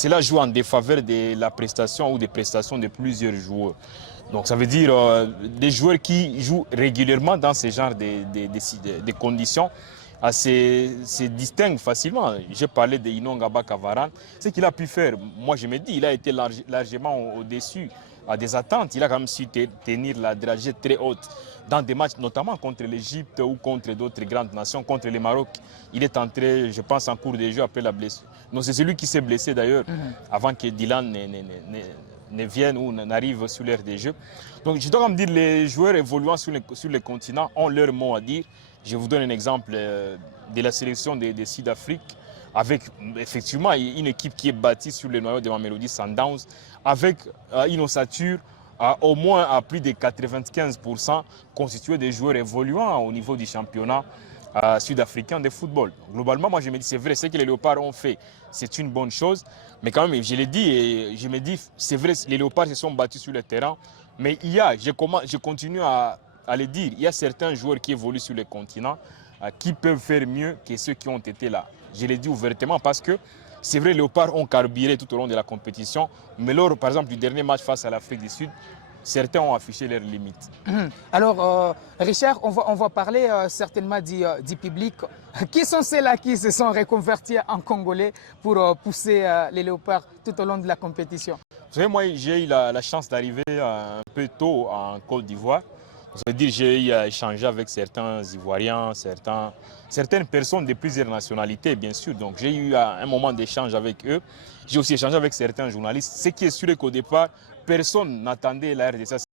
Cela joue en défaveur de la prestation ou des prestations de plusieurs joueurs. Donc ça veut dire des joueurs qui jouent régulièrement dans ce genre de conditions se distinguent facilement. J'ai parlé de Inonga Bakavarane. Ce qu'il a pu faire, moi je me dis, il a été largement au-dessus des attentes. Il a quand même su tenir la dragée très haute dans des matchs, notamment contre l'Égypte ou contre d'autres grandes nations, contre le Maroc. Il est entré, je pense, en cours de jeu après la blessure. Non, c'est celui qui s'est blessé d'ailleurs, avant que Dylan ne vienne ou n'arrive sur l'aire des jeux. Donc je dois me dire, les joueurs évoluant sur le continent ont leur mot à dire. Je vous donne un exemple de la sélection de Sud-Afrique, avec effectivement une équipe qui est bâtie sur le noyau de Mamelodi Sundowns, avec une ossature au moins à plus de 95% constituée de joueurs évoluant au niveau du championnat sud-africain de football. Globalement, moi je me dis, c'est vrai, ce que les Léopards ont fait, c'est une bonne chose, mais quand même, je l'ai dit, et je me dis, c'est vrai, les Léopards se sont battus sur le terrain, mais je continue à le dire, il y a certains joueurs qui évoluent sur le continent qui peuvent faire mieux que ceux qui ont été là. Je l'ai dit ouvertement parce que c'est vrai, les Léopards ont carburé tout au long de la compétition, mais lors, par exemple, du dernier match face à l'Afrique du Sud, certains ont affiché leurs limites. Alors, Richard, on va parler certainement du public. Qui sont ceux-là qui se sont reconvertis en Congolais pour pousser les Léopards tout au long de la compétition? Vous savez, moi, j'ai eu la chance d'arriver un peu tôt en Côte d'Ivoire. Ça veut dire que j'ai eu à échanger avec certains Ivoiriens, certaines personnes de plusieurs nationalités, bien sûr. Donc, j'ai eu un moment d'échange avec eux. J'ai aussi échangé avec certains journalistes. Ce qui est sûr qu'au départ, personne n'attendait la RDC